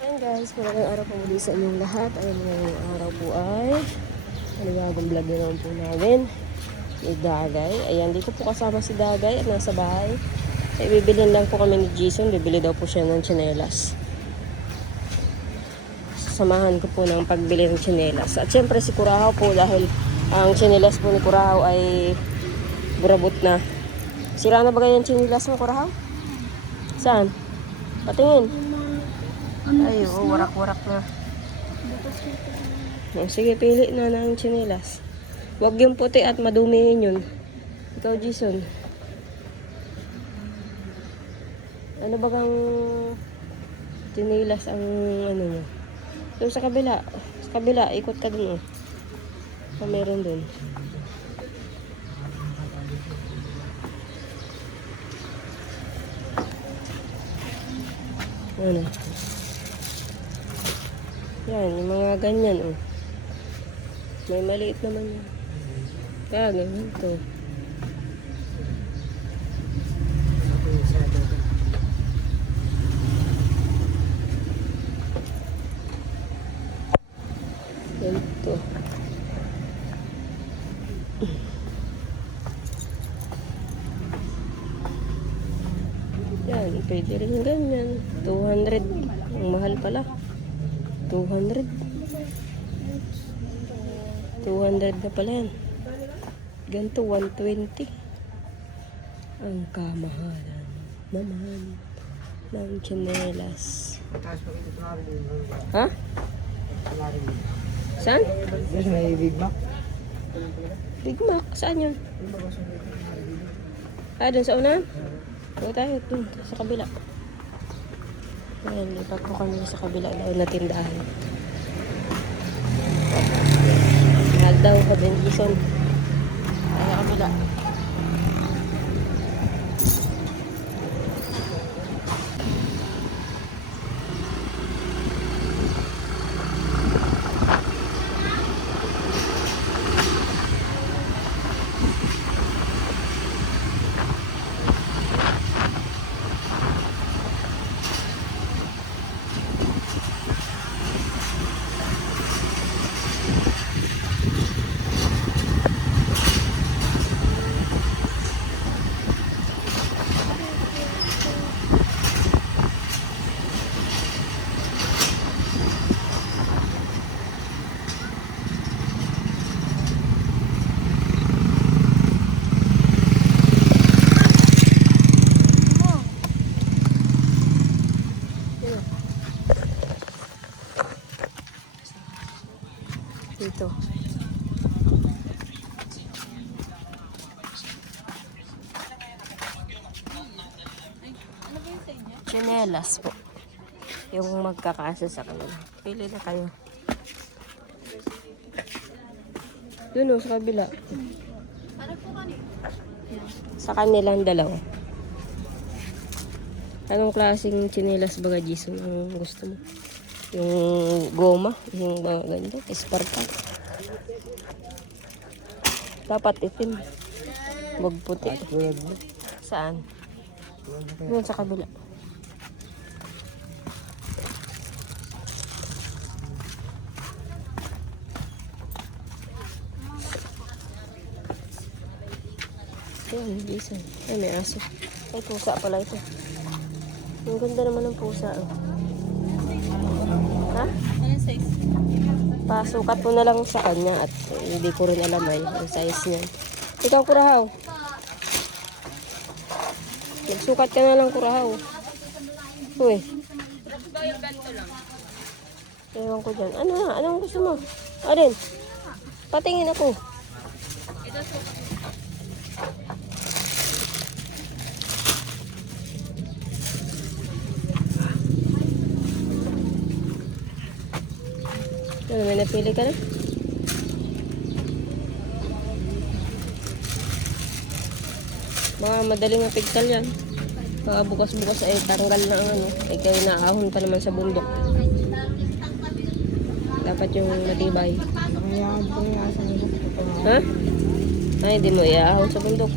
Ayan guys, magandang araw po muli sa inyong lahat. Ayan, ngayong araw po ay panibagong vlog na naman po namin ni Dagay. Ayan, dito po kasama si Dagay at nasa bahay. Ay, bibilin lang po kami ni Jason. Bibili daw po siya ng tsinelas. Sasamahan ko po ng pagbili ng tsinelas. At syempre si Kurahaw po dahil ang tsinelas po ni Kurahaw ay burabot na. Sira na ba ganyan tsinelas mo, Kurahaw? Saan? Patingin. Ay, warak-warak na. Sige, pili na ng tsinelas. Huwag yung puti at madumihin yun. Ikaw, Jason. Ano ba kang tsinelas ang ano mo? Doon sa kabila. Sa kabila, ikot ka dun oh. Meron dun. Ano? Yan, yung mga ganyan, oh. May maliit naman yan. Kaya, ganyan to. Yan to. Yan, pwede rin ganyan. 200. Ang mahal pala. 200. 200 na pala yan. Ganito, 120. Ang kamahalan naman ng tsinelas. Ha? Saan? May Big Mac. Big Mac? Saan yun? Ah, dun sa unahan? Huwag tayo dun, sa kabila. Ayan, lipat po kami sa kabila daw na tindahan. Mahal daw ka din, Jason. Sa kabila. Dito. Tsinelas po. Yung magkakasa sa kanila. Pili na kayo. Dun o, sa kabila. Sa kanilang dalawa. Anong klaseng tsinelas ba, Jason, ang gusto mo? Yung goma, yung mga ganito, Sparta. Dapat itim. Wag puti. Saan? Doon sa kabila. Yan, Jason. Ay, may aso. Ay, pusa pala ito. Ang ganda naman ng pusa. Oh. Ha? Anong size? Pasukat mo na lang sa kanya at hindi ko rin alam ay ang size niya. Ikaw, Kurahaw. Nagsukat ka na lang, Kurahaw. Uy. Ewan ko dyan. Ano na? Anong gusto mo? Arin. Patingin ako. Ano, may napili ka na? Mga madaling mapigtal yan. Mga bukas-bukas ay tanggal na ang ano. Ay kayo naahon pa naman sa bundok. Dapat yung matibay. Ha? Ay, di mo iaahon sa bundok.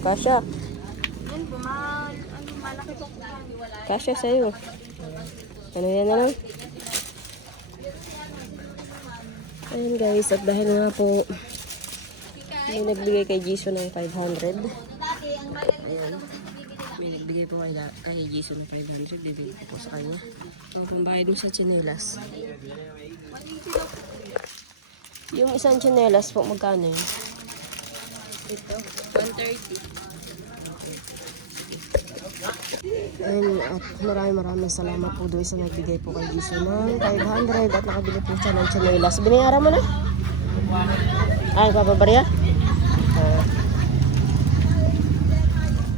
Kasya. Yan po, malaki po. Kasya sa'yo. Ano yan na lang? Ayun guys, at dahil nga po may nagbigay kay Jason ng 500. Ayan. May nagbigay po kay Jason ng 500. Bibigay ko po sa kanya. So, pambayad mo sa tsinelas. Yung isang tsinelas po, magkano yun? Ito, 130. And at maraming salamat po doon sa nagbigay po kay Jason ng 500 at nakabili po siya ng tsinelas. Binayaran mo na? Ay, papabarya?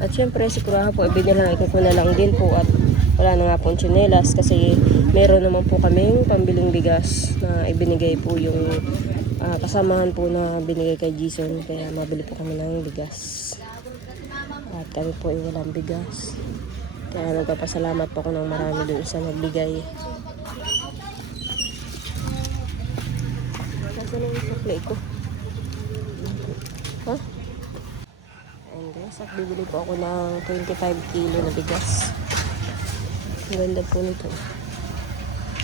At syempre si Kuraha po ibinilhan ko na lang din po at wala na nga pong tsinelas kasi meron naman po kaming pambiling bigas na ibinigay po yung kasamahan po na binigay kay Jason kaya mabili po kami ng bigas. At kami po ay walang bigas. Kaya nagpapasalamat po ako ng marami doon sa nagbigay. Nasaan yung supply ko? Ha? And guys, at bibili po ako ng 25 kilo na bigas. Ang ganda po nito.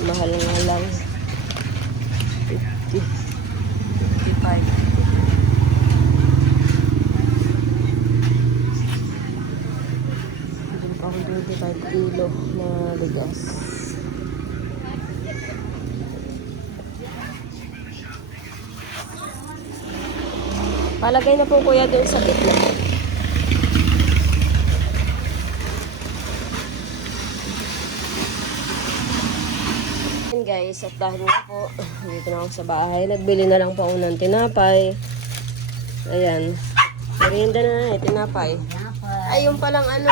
Mahal nga lang. 50. 55. Bibili po ako 25 kilo na bigas. Palagay na po kuya doon sa gitna. Ayan guys, at dahil nga po, dito na ako sa bahay. Nagbili na lang po ako ng tinapay. Ayan. Merienda na tinapay. Ay, yung palang ano,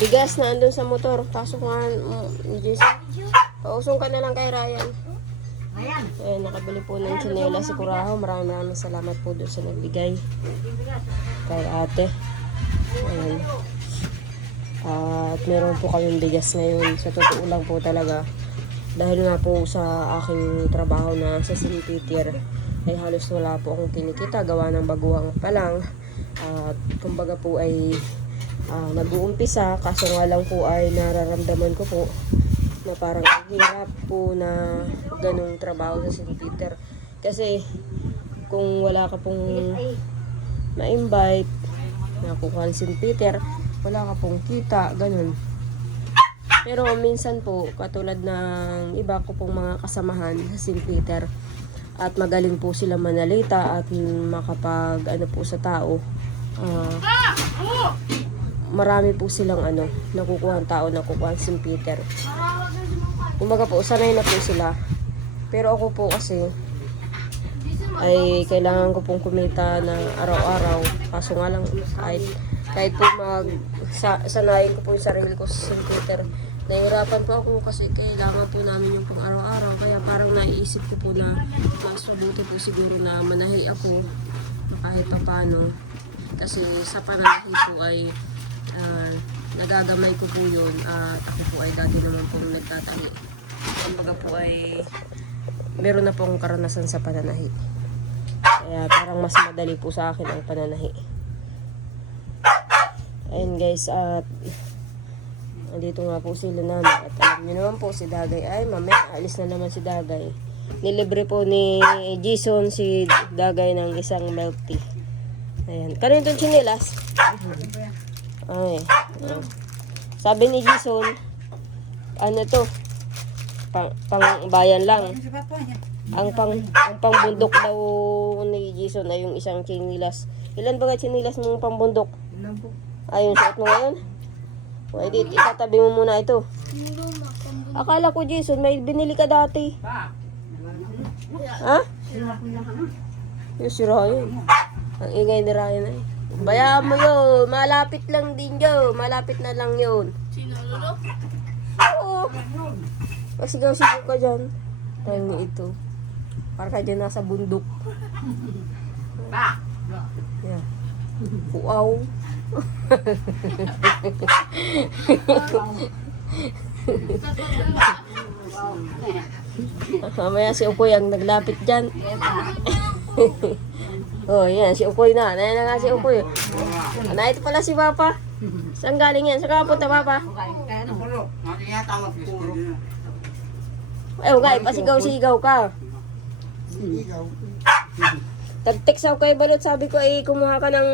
bigas na andun sa motor. Pasok nga, Jason. Pausong ka na lang kay Ryan. Ayan, nakabili po ng tsinelas si Kuraho. Maraming salamat po doon sa nagbigay kay ate. Ayan. At meron po kaming bigas ngayon. Sa totoo lang po talaga. Dahil nga po sa aking trabaho na sa St. Peter ay halos wala po akong kinikita. Gawa ng baguhang pa lang. At kumbaga po ay nag-uumpisa. Kaso nga lang po ay nararamdaman ko po na parang ang hirap po na ganung trabaho sa St. Peter. Kasi kung wala ka pong ma-invite na kukuha St. Peter, wala ka pong kita, ganun. Pero minsan po, katulad ng iba ko pong mga kasamahan sa St. Peter, at magaling po sila manalita at makapag ano po sa tao, marami po silang nakukuha tao na kukuha St. Peter. Umaga po, sanay na po sila. Pero ako po kasi ay kailangan ko pong kumita na araw-araw. Kaso nga lang kahit po sanayin ko po yung sarili ko sa St. Peter. Nahihirapan po ako kasi kailangan po namin yung pang araw-araw. Kaya parang naiisip ko po na mas mabuti po siguro na manahi ako kahit pa paano. Kasi sa pananahi po ay nagagamay ko po yun at ako po ay dati naman pong nagtatahi. Kumbaga po ay meron na pong karanasan sa pananahi. Kaya parang mas madali po sa akin ang pananahi. Ayun guys, at andito nga po sila namin. At alam nyo naman po si Dagay ay mamaya alis na naman si Dagay. Nilibre po ni Jason si Dagay ng isang milk tea. Ayan. Kano itong chinelas? Ay. Sabi ni Jason, ano to? Pang bayan lang. Ang pangbundok daw ni Jason ay yung isang chinilas. Ilan ba chinilas mong pangbundok? Ayun, suot mo ngayon? Pwede, itatabi mo muna ito. Akala ko, Jason, may binili ka dati. Ha? Yung si Ryan. Ang ingay ni Ryan ay. Bayaan mo yun. Malapit lang din yun. Malapit na lang yun. Sinulolo? Oo. Pasigaw-sigaw ka dyan. Time ni ito. Para ka dyan nasa bundok. Yeah. Wow. Mamaya si Ukoy ang naglapit dyan. Oh, yan. Si Ukoy na. Ayan na nga si Ukoy. Ito pala si Papa. Saan galing yan? Saan ka punta, Papa? Ay, okay, pasigaw-sigaw ka. Tag-text ako kay Balot, sabi ko ay kumuha ka ng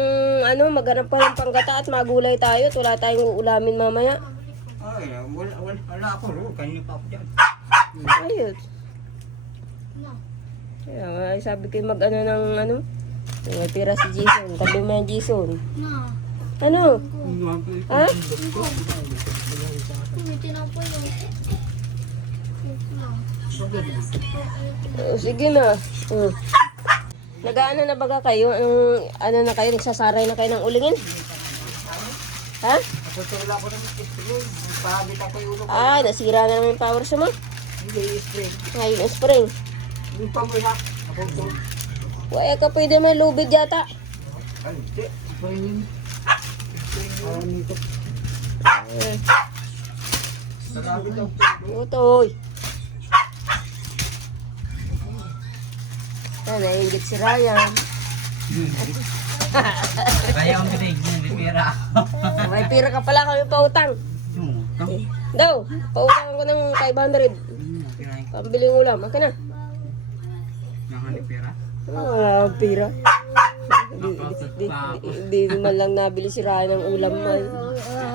maghanap pa ng panggata at magulay tayo at wala tayong uulamin mamaya. Ay, wala ako ro. Kanina pa ako dyan. Ayun. Kaya nga, ay sabi ko ng may pira si Jason. Tabi mo yan, Jason. Ano? Ha? Sige na. Nag-ano na baga kayo? Ano na kayo? Nagsasaray na kayo ng ulingin? Ha? Naputula ko ng spring. Pabit ako yung ulo ko. Ah, nasira na naman yung power sa mo? Hindi, spring. Ay, yung spring. Yung pamula. Naputula. Wala ka pwede may lubid yata. Ay, hindi. Spring yun. Parang nito. Nakabit ako. Utoy. Naiingit si Ryan. Kaya ang galing. Hindi pera. May pira ka pala kami pautang. Daw, pautang ko ng 500. Pambiling ulam. Akin na. Nakani pera? Wala akong pira. Hindi man lang nabili si Ryan ng ulam.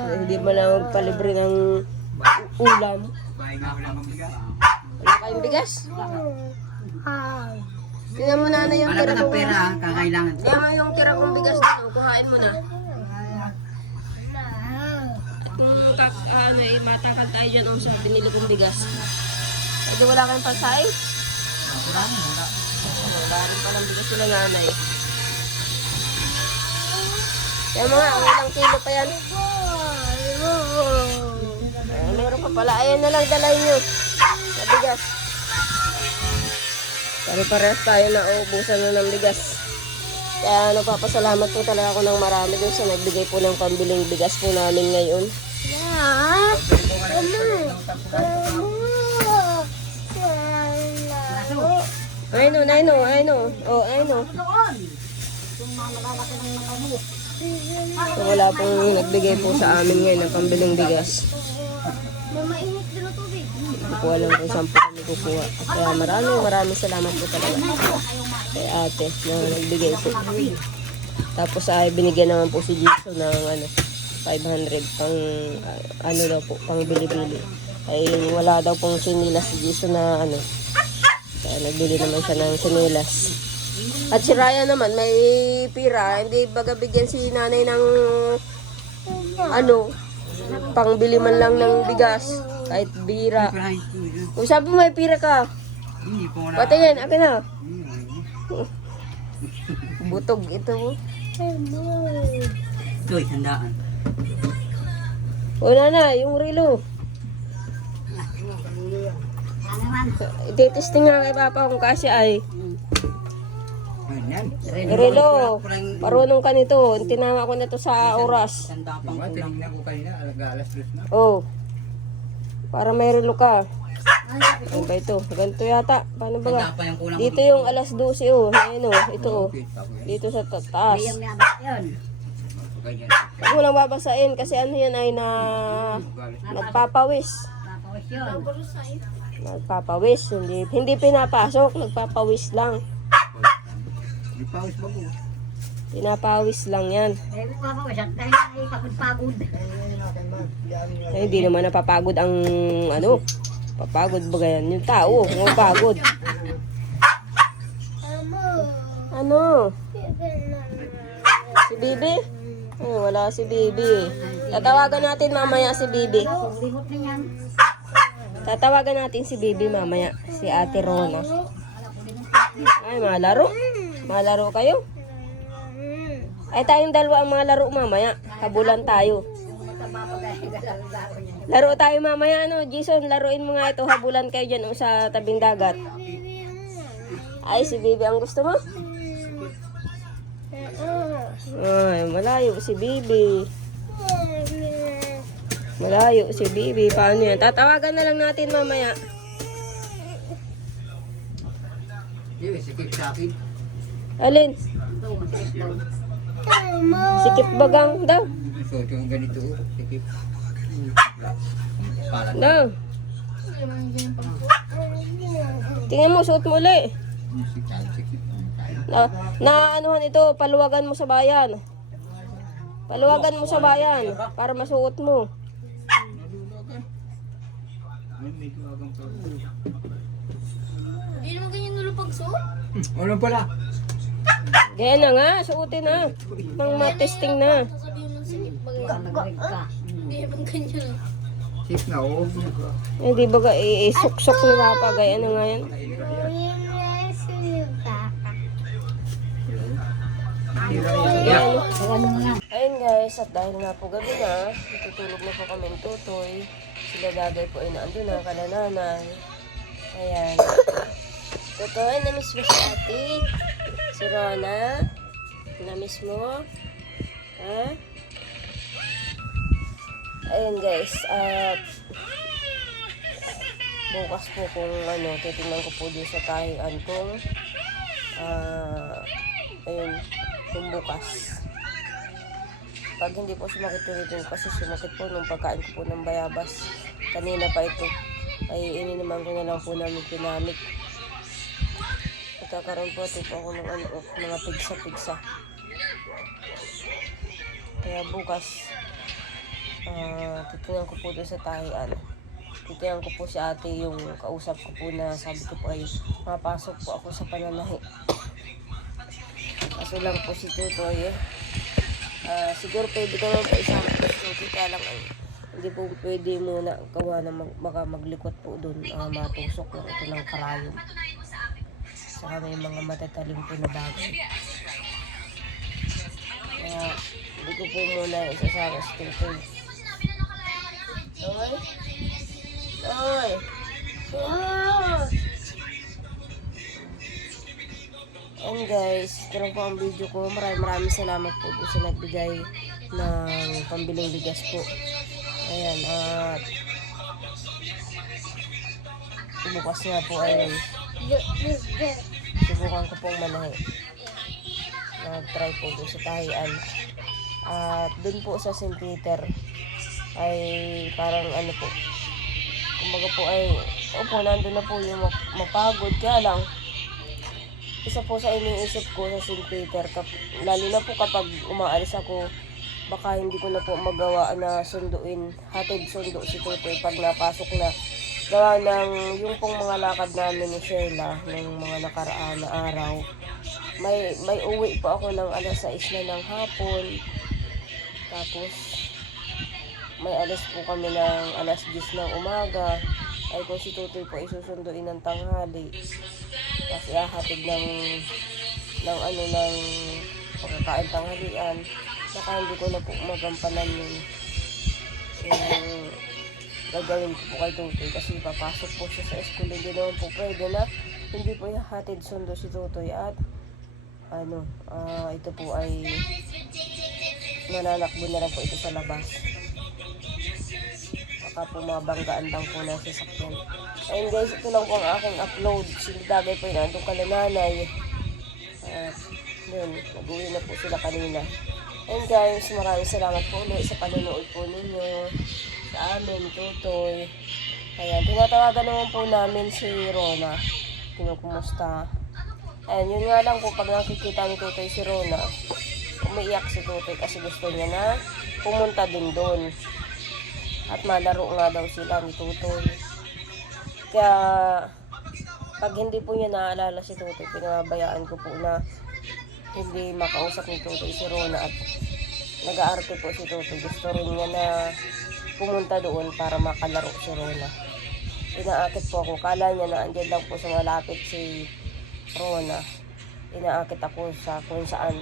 Hindi man lang magpalibre ng ulam. Bahay nga wala kang bigas. Wala kayong bigas? Tingnan mo na yung Wala tira ka ng kong pera, kakailangan. Tingnan mo yung tira kong bigas dito. Kuhain mo na. At kung matakal tayo dyan sa binili kong bigas. Pwede wala kayong pasain? Wala rin palang bigas sila nanay. Kaya mga, ang ilang kilo pa yan. Meron pa pala. Ayan na lang dalay nyo. Sa bigas. Pare-parehas tayo na uubusan na ng bigas. Kaya nagpapasalamat po talaga ako ng marami dun sa nagbigay po ng pambiling bigas po namin ngayon. I know. Oh, I know. So, wala pong nagbigay po sa amin ngayon ng pambiling bigas. Hindi ko alam kung saan po kami kukuha. Kaya maraming salamat po talaga kay ate na nagbigay po. Tapos ay binigyan naman po si Jason ng 500 pang daw po, pang bili-bili. Ay wala daw pong sinilas si Jason na kaya nagbili naman siya ng sinilas. At si Ryan naman may pira, hindi baga bigyan si nanay ng pangbili man lang ng bigas, kahit bira. Kung sabi mo may pira ka, patingin, akin na. Butog ito. Ito, isandaan. Wala na, yung relo. Ititesting nga kay Papa kung kasi ay. Relo, marunong ka nito. Tinama ko na to sa oras. Tinignan ko kanina, alas 3 na. Oh. Para may relo ka. Ano ba ito? Ganito yata. Paano ba? Dito yung alas 12 oh. Ayun oh. Ito oh. Dito sa taas. Huwag mo lang babasain kasi yan ay nagpapawis. Nagpapawis. Hindi pinapasok. Nagpapawis lang. Pinapawis lang yan. Hindi naman napapagod ang papagod ba yan? Yung tao, mapagod. Si Bibi? Ay, wala si Bibi. Tatawagan natin mamaya si Bibi. Tatawagan natin si Bibi mamaya. Si Ate Rona. Ay, malaro. Malaro kayo? Ay, tayong dalawa ang mga laro mamaya. Habulan tayo. Laro tayo mamaya, Jason, laruin mo nga ito. Habulan kayo dyan sa tabing dagat. Ay, si Bibi ang gusto mo? Ay, malayo si Bibi. Malayo si Bibi. Paano yan? Tatawagan na lang natin mamaya. Sikip sa akin. Alin? Sikip bagang daw. So, yung ganito, sikip. Para No. Tingnan mo, suot mo ulit. musikal, sikip. Naanuhan ito, paluwagan mo sa bayan. Paluwagan mo sa bayan para masuot mo. May tuwagang pa. Hindi naman ganyan nulo pagsuot. Ano pala? Gaya na nga, suotin na. Pang matesting na. Sasabihin mo sige bagay. Hindi naman ganyan. Sip na, oh. Hindi ba ka isuksok ni Papa? Gaya na nga yan. Ayun guys, at dahil nga po gabi na, natutulog na po kami ng tutoy. Sila dagay po ay naandun na, kalananay. Ayan. Tutoy, namiss mo si ate? Si Rona? Namiss mo? Ha? Ayun guys, at bukas po kung ano, titingnan ko po din sa tahian kung ayun, kung bukas. Pag hindi po sumakit ulit kasi sumakit po nung pagkain ko po ng bayabas. Kanina pa ito. Ay ininaman ko na lang po namin pinamit. Nagkakaroon po ito po ako ng mga pigsa-pigsa. Kaya bukas, titingnan ko po doon sa tahian. Titingnan ko po si ate yung kausap ko po na sabi ko po ay mapasok po ako sa pananahi. Kaso lang po si Tutoy siguro pwede ko naman po isama po si Tutoy, kaya lang ay hindi po pwede muna gawa na maglikot po doon, matusok lang ito ng karayom. Saka may mga matatalim po na bagay. Kaya hindi ko po muna isasama si Tutoy. Oy! Oy! And guys, ito lang po ang video ko. Maraming salamat po sa nagbigay ng pambiling bigas po. Ayan, at bukas nga po ayun. Subukan ko pong manahi. Nag-try po doon sa tahian. At doon po sa St. Peter ay parang ano po. Kumbaga po ay, opo, nandun na po yung mapagod. Kaya lang, isa po sa iniisip ko sa St. Peter, lalo na po kapag umaalis ako, baka hindi ko na po magawa na sunduin, hatid sundo si Tutoy pag napasok na. Gawa ng yung pong mga lakad namin ni Sheila ng mga nakaraan na araw. May uwi po ako ng alas 6 na ng hapon. Tapos, may alas po kami ng alas 10 ng umaga. Ay kung si Tutoy po isusunduin ng tanghali. Kasi ihahatid ng pagkakain tanghalian. Saka hindi ko na po magampanan yung gagawin ko po kay Tutoy kasi papasok po siya sa school. Hindi naman po pwede na hindi po ihahatid sundo si Tutoy at ito po ay nananakbo na lang po ito sa labas. Baka po mabanggaan lang po ng sasakyan. Ayun guys, ito lang po ang aking upload. Sinidagay po yun, andong kalananay. Yun, nag-uwi na po sila kanina. Ayun guys, maraming salamat po ulit sa panonood po ninyo sa amin, Tutoy. Ayan, tinatawagan naman po namin si Rona. Kinukumusta. Ayan, yun nga lang po, pag nakikita ni Tutoy si Rona, umiiyak si Tutoy kasi gusto niya na pumunta din doon. At malaro nga daw sila ni Tutoy. Kaya, pag hindi po niya naaalala si Tutoy, pinabayaan ko po na hindi makausap ni Tutoy si Rona at nag-aarte po si Tutoy. Gusto rin niya na pumunta doon para makalaro si Rona. Inaakit po ako. Kala niya na andyan lang po sa malapit si Rona. Inaakit ako sa kung saan.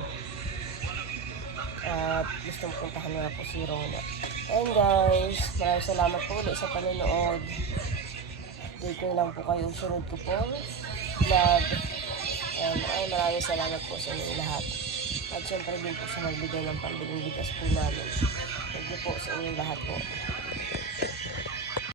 At gustong puntahan nga po si Rona. And guys, maraming salamat po ulit sa panonood. Update ko lang po kayo. Sunod ko po vlog. And maraming salamat po sa inyo lahat. At syempre din po sa nagbigay ng pambiling bigas po namin. Thank you po sa inyong lahat po.